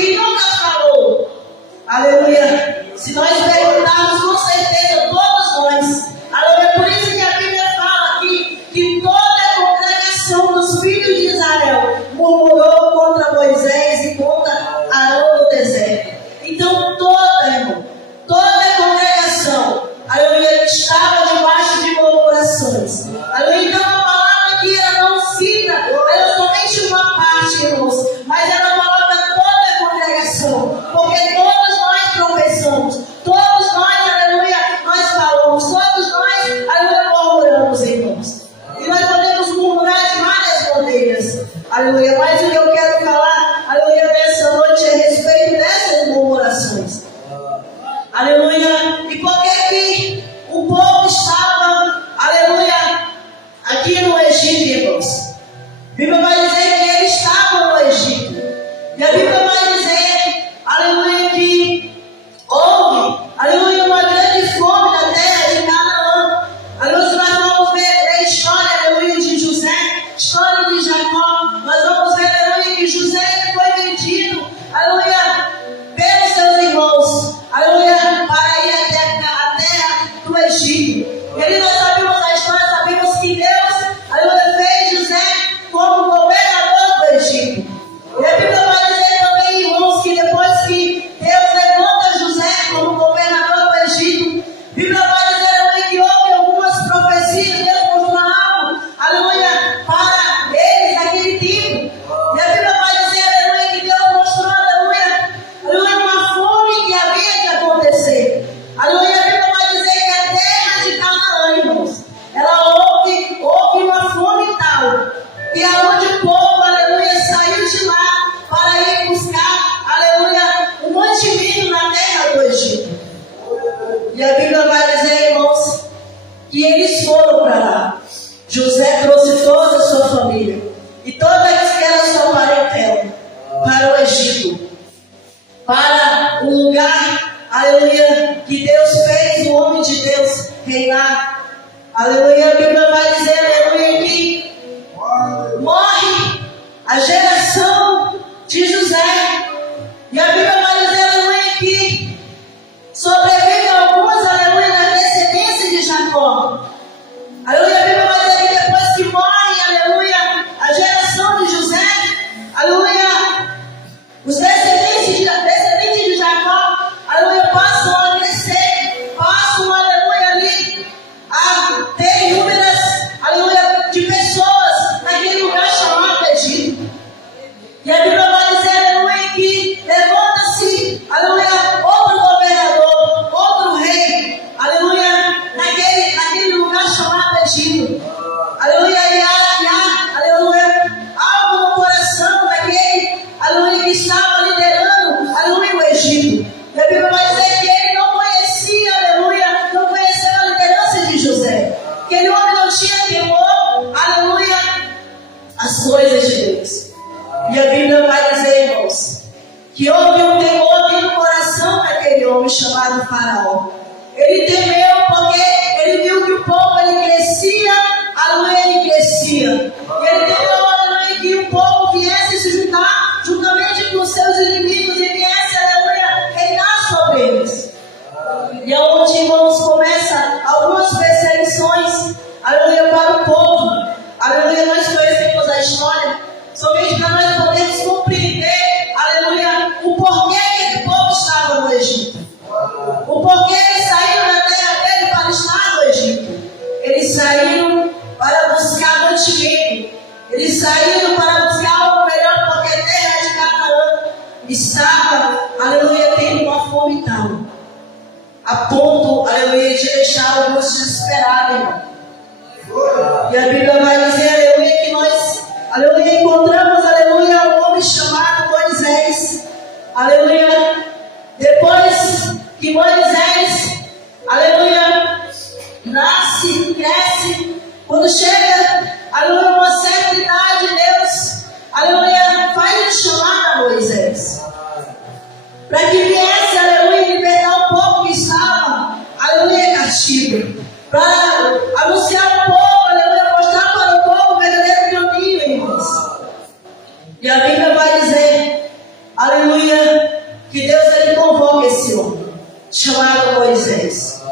que nunca falou. Aleluia. Se nós perguntarmos, com certeza, todos nós. Aleluia. Por isso que a Bíblia fala aqui que toda a congregação dos filhos de Israel murmurou contra Moisés e contra Arão no deserto. Então toda a congregação, aleluia, estava debaixo de murmurações. Aleluia. Então a palavra aqui ela não cita, ela somente uma parte, irmãos, mas ela coloca toda a congregação, porque todos nós tropeçamos, todos nós, aleluia, nós falamos, todos nós, aleluia, murmuramos, irmãos. E nós podemos murmurar de várias maneiras, aleluia, mas o que eu quero falar, aleluia, nessa noite é a respeito dessas murmurações. Aleluia. E por que o povo estava, aleluia, aqui no Egito, irmãos? A Bíblia vai dizer que eles estavam no Egito. E a Bíblia vai dizer, aleluia, que houve, aleluia, uma grande fome na terra de Canaã. Aleluia, nós vamos ver a história, aleluia, de José, história de Jacó. Nós vamos ver, aleluia, que José foi vendido, aleluia, pelos seus irmãos, aleluia, para ir até a terra do Egito. E ali nós sabemos a história, sabemos que Deus, aleluia, fez José como governador do Egito. E a Bíblia vai dizer também, irmãos, que depois que Deus levanta José como governador do Egito, a Bíblia vai dizer, aleluia, que houve algumas profecias, Deus mostrou algo, aleluia, para eles naquele tempo. E a Bíblia vai dizer, aleluia, que Deus mostrou, aleluia, uma fome que havia de acontecer. Aleluia, a Bíblia vai dizer que a terra de Canaã, irmãos, houve uma fome tal, e aonde o povo, aleluia, saiu de lá para ir buscar, aleluia, um mantimento na terra do Egito. E a Bíblia vai dizer, irmãos, que eles foram para lá. José trouxe toda a sua família e toda aquela sua parentela para o Egito, para o lugar, aleluia, que Deus fez o homem de Deus reinar. Aleluia, a Bíblia vai dizer, aleluia, que morre a geração de José. E a Bíblia vai dizer, aleluia, que sobrevivem alguns, aleluia, na descendência de Jacó. Aleluia, a Bíblia vai dizer que depois que morre, aleluia, a geração de José, aleluia, os descendentes de Jacó, aleluia, passam a crescer, passam, aleluia, ali a ter inúmeras, aleluia, de pessoas naquele lugar chamado Egito. E a Bíblia vai dizer, aleluia, que levanta-se, aleluia, outro governador, outro rei, aleluia, naquele lugar chamado Egito. Aleluia, e há, aleluia, algo no coração daquele, aleluia, que estava liderando, aleluia, o Egito. E a Bíblia vai dizer que ele não conhecia, aleluia, não conhecia a liderança de José. Que aquele homem não tinha temor, aleluia, as coisas de Deus. E a Bíblia vai dizer, irmãos, que houve um temor aqui no coração daquele homem chamado Faraó. Ele temeu porque ele viu que o povo, ele crescia, aleluia, ele crescia. E ele temeu, aleluia, que o povo viesse se juntar juntamente com os seus inimigos e viesse, aleluia, reinar sobre eles. E é onde, irmãos, começa algumas perseguições, aleluia, para o povo. Aleluia, nós conhecemos a história, somente para nós podermos compreender, aleluia, o porquê que o povo estava no Egito. O porquê eles saíram da terra dele para estar no Egito. Eles saíram para buscar mantimento. Eles saíram para buscar algo melhor, porque a terra de Canaã estava, aleluia, tendo uma fome tal, a ponto, aleluia, de deixar alguns desesperados, irmão. E a Bíblia vai dizer, aleluia, que nós, aleluia, encontramos, aleluia, um homem chamado Moisés. Aleluia. Depois que Moisés, aleluia, nasce, cresce, quando chega, aleluia, uma certa idade, Deus, aleluia, faz chamar a Moisés, para que viesse, aleluia, libertar o povo que estava, aleluia, cativo, para anunciar o povo, aleluia, mostrar para o povo o verdadeiro caminho, irmãos. E a Bíblia vai dizer, aleluia, aleluia, que Deus ele convoca esse homem, chamado Moisés.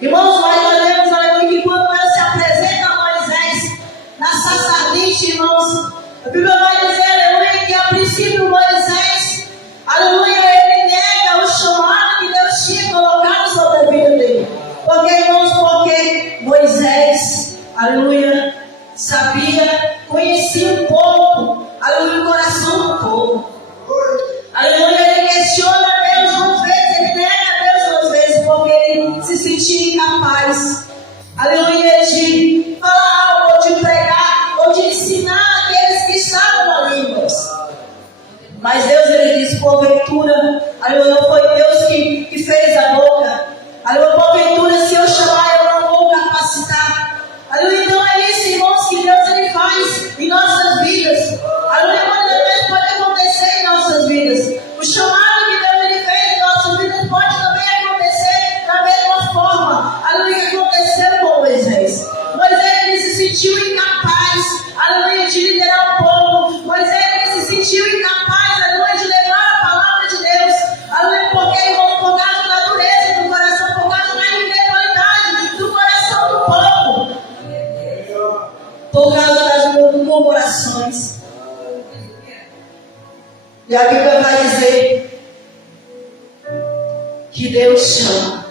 Irmãos, nós olhamos, aleluia, que quando Deus se apresenta a Moisés na sarça ardente, irmãos, a Bíblia vai dizer, aleluia, que a princípio Moisés, aleluia, ele nega o chamado que Deus tinha colocado sobre a vida dele. Porque, irmãos, porque Moisés, aleluia, sabia, conhecia um pouco, aleluia, o coração do povo. Aleluia, ele questiona Deus duas vezes, ele nega Deus duas vezes, porque ele se sentia incapaz, aleluia, de falar algo, ou de pregar, ou de ensinar aqueles que estavam ali, irmãos. Mas Deus, ele diz, porventura, aleluia, não foi Deus que fez a boca, aleluia, porventura, se eu chamar, eu não vou capacitar. Aleluia, então é isso, irmãos, que Deus ele faz em nossas vidas. Aleluia, muitas vezes pode acontecer em nossas vidas. O chamado que Deus ele fez em nossas vidas pode também acontecer da mesma forma. Aleluia, que aconteceu com Moisés. Moisés ele se sentiu incapaz, aleluia, de liderar o povo. Moisés ele se sentiu incapaz, aleluia, de levar a palavra de Deus. Aleluia, porque, irmãos, por causa da dureza do coração, por causa da integridade do coração do povo, por causa das murmurações. E a Bíblia vai dizer que Deus chama.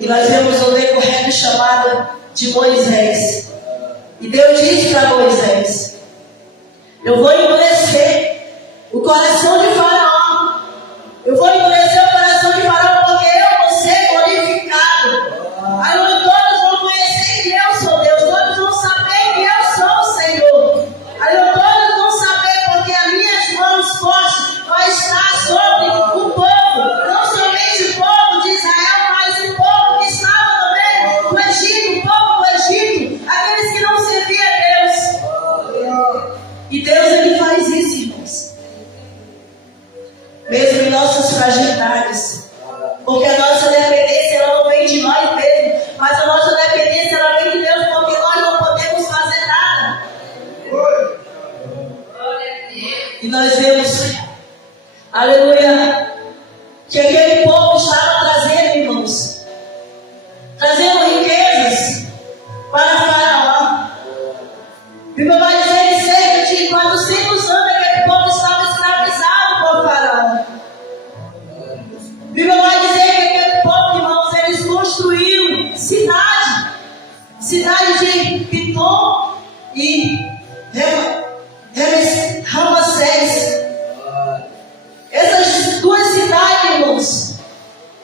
E nós vemos o decorrer do chamado de Moisés. E Deus disse para Moisés: eu vou endurecer o coração de Faraó. Eu vou endurecer o coração de Faraó, porque eu vou ser glorificado. Aí todos vão conhecer que eu sou Deus. Todos vão saber que eu sou o Senhor. Aí todos vão saber, porque as minhas mãos fortes vai estar sobre o povo. Não somente o povo de Israel, mas o povo que estava também no Egito. O povo do Egito, aqueles que não serviam a Deus. E Deus ele faz isso, irmãos. Mesmo em nossas fragilidades. Porque a nossa dependência ela não vem de nós mesmos, mas a nossa dependência ela vem de Deus, porque nós não podemos fazer nada. E nós vemos, aleluia, que aquele povo estava trazendo, irmãos, trazendo riquezas para Faraó. A Bíblia vai dizer que cerca de 400 anos aquele povo estava escravizado por Faraó. A Bíblia vai dizer que aquele povo, irmãos, eles construíram cidade de Pitom e Ramsés. Essas duas cidades, irmãos,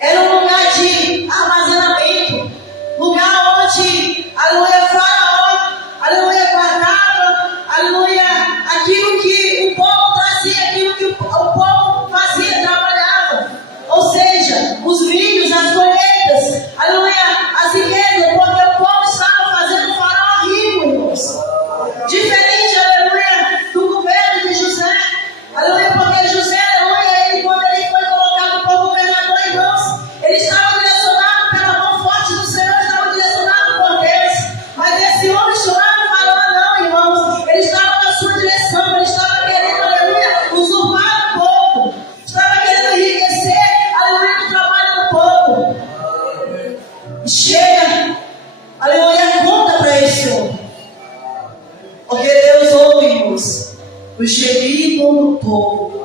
eram um lugar de armazenamento, lugar onde, aleluia, Faraó, aleluia, guardava, aleluia, aquilo que o povo trazia, aquilo que o povo fazia, trabalhava. Ou seja, os milhos, as colheitas, aleluia, as riquezas, porque o povo estava fazendo o Faraó rico, irmãos. Diferente, aleluia, do governo de José, aleluia, porque José, aleluia, ele, quando ele foi colocado como governador, irmãos, ele estava direcionado pela mão forte do Senhor, estava direcionado por Deus. Mas esse homem chamado Faraó, não, irmãos, ele estava na sua direção, ele estava querendo, aleluia, usurpar o povo, estava querendo enriquecer, aleluia, do trabalho do povo. E chega, aleluia, conta para esse homem. Porque Deus ouve, irmãos, o gemido do povo.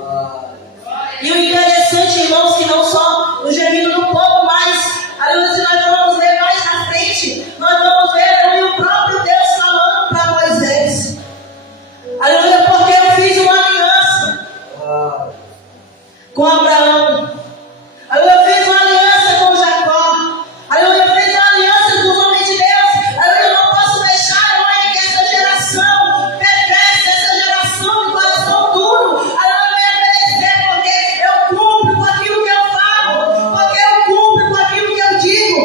E o interessante, irmãos, que não só o gemido do povo, mas, aleluia, se nós vamos ler mais na frente, nós vamos ver, aleluia, o próprio Deus falando para Moisés. Aleluia, porque eu fiz uma aliança com Abraão. Aleluia, eu fiz uma aliança com Jacó. Aleluia, eu fiz uma aliança com os homens de Deus. Aleluia, eu não posso deixar, aleluia, que essa geração perversa, essa geração de coração duro, aleluia, me obedecer, porque eu cumpro com aquilo que eu falo, porque eu cumpro com aquilo que eu digo.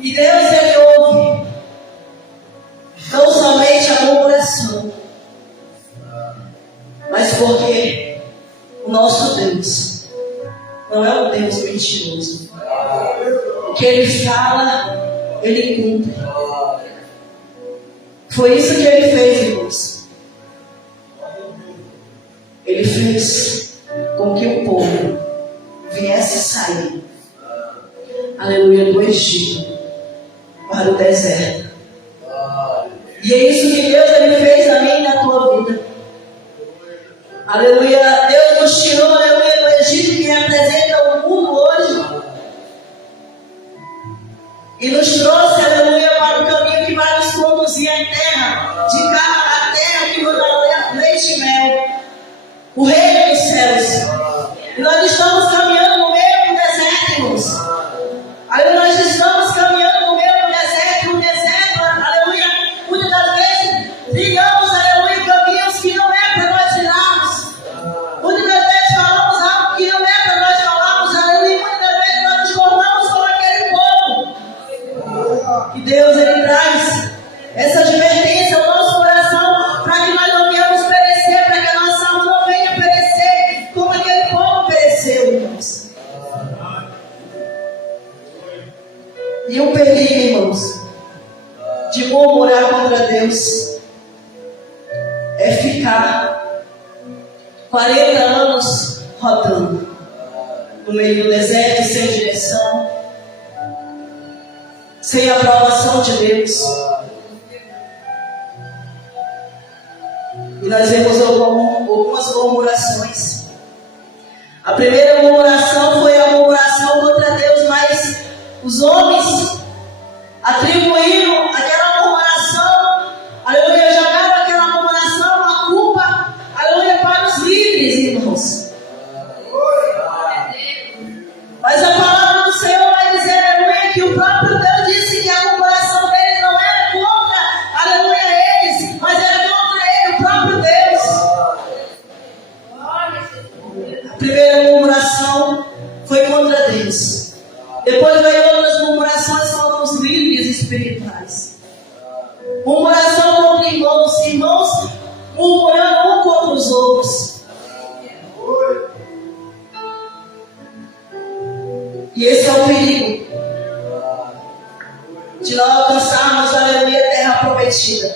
E Deus, ele ouve não somente a murmuração, mas porque o nosso Deus não é um Deus mentiroso. O que ele fala, ele cumpre. Foi isso que ele fez, irmãos. Ele fez com que o povo viesse sair, aleluia, do Egito para o deserto. E é isso que Deus ele fez na minha e na tua vida. Aleluia, Deus nos tirou, aleluia, do Egito que representa o mundo hoje e nos trouxe, aleluia, para o caminho que vai nos conduzir à terra, de cá à terra que roda leite e mel, o reino dos céus. E nós estamos caminhando no meio do deserto, irmãos. Aleluia, nós estamos caminhando no meio do deserto, aleluia, muitas das vezes trilhamos, aleluia, caminhos que não é para nós trilharmos. Muitas das vezes falamos algo que não é para nós falarmos, aleluia, muitas das vezes nós nos tornamos como aquele povo. E Deus, ele traz essa advertência ao nosso coração para que nós não venhamos perecer, para que a nossa alma não venha perecer como aquele povo pereceu, irmãos. E o perigo, irmãos, de murmurar contra Deus é ficar 40 anos rodando no meio do deserto, sem direção, sem a aprovação de Deus. E nós vemos algumas murmurações. A primeira murmuração foi a murmuração contra Deus, mas os homens atribuíram aquela murmuração, aleluia, jogaram aquela murmuração, a culpa, aleluia, para os líderes, irmãos. Mas a palavra do Senhor vai dizer, aleluia, que o próprio Deus disse que a murmuração deles não era contra, aleluia, eles, mas era contra ele, o próprio Deus. A primeira murmuração foi contra Deus. Depois veio outras murmurações contra os líderes espirituais. Murmuração contra irmãos murmurando um contra os outros. E esse é o perigo de não alcançarmos, aleluia, a terra prometida,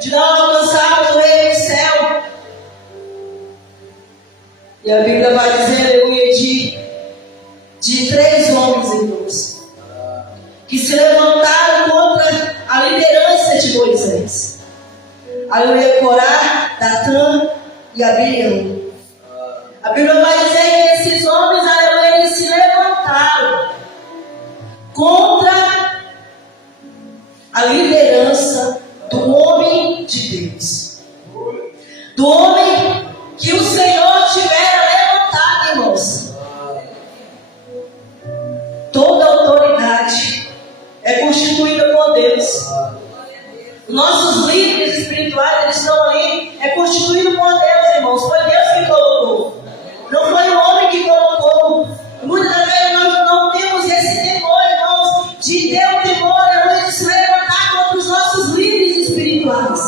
de não alcançarmos o reino do céu. E a Bíblia vai dizer, aleluia, de 3 homens, irmãos, que se levantaram contra a liderança de Moisés. Aleluia, Corá, Datã e Abiram. A Bíblia vai dizer que esses homens, aleluia, eles se levantaram contra a liderança do homem de Deus, do homem que o Senhor tivera levantado, irmãos. Toda autoridade é constituída por Deus. Nossos líderes espirituais, eles estão ali, é constituído por Deus, irmãos. Foi Deus que colocou, não foi o homem que colocou. Muitas vezes nós não temos esse temor, irmãos, de ter o temor, de se levantar contra os nossos líderes espirituais.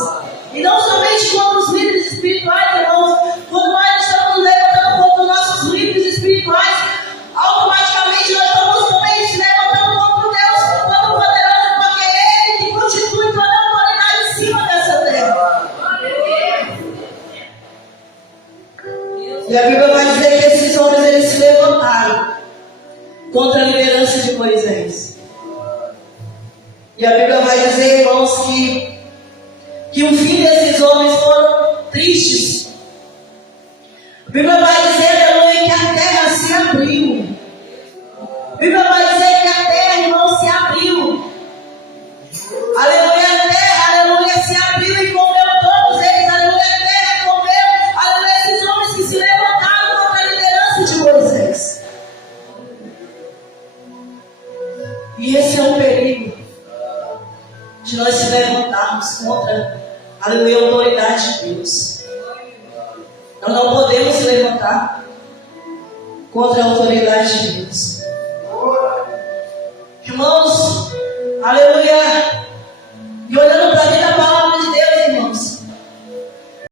E não somente contra os líderes espirituais, irmãos. Quando nós estamos levantando contra os nossos líderes espirituais, automaticamente nós estamos também se levantando contra o Deus Todo-Poderoso, porque é Ele que constitui toda a autoridade em cima dessa terra. E a Bíblia vai dizer que esses homens, eles se levantaram contra a liderança de Moisés. E a Bíblia vai dizer, irmãos, que o fim desses homens foram tristes. A Bíblia vai dizer, aleluia, que a terra se abriu. A Bíblia vai dizer que a terra, irmão, se abriu. Aleluia, a terra, aleluia, se abriu e comeu todos eles. Aleluia, a terra comeu, aleluia, esses homens que se levantaram contra a liderança de Moisés. E esse é um perigo de nós se levantarmos contra, aleluia, a autoridade de Deus. Nós não podemos se levantar contra a autoridade de Deus. Irmãos, aleluia, e olhando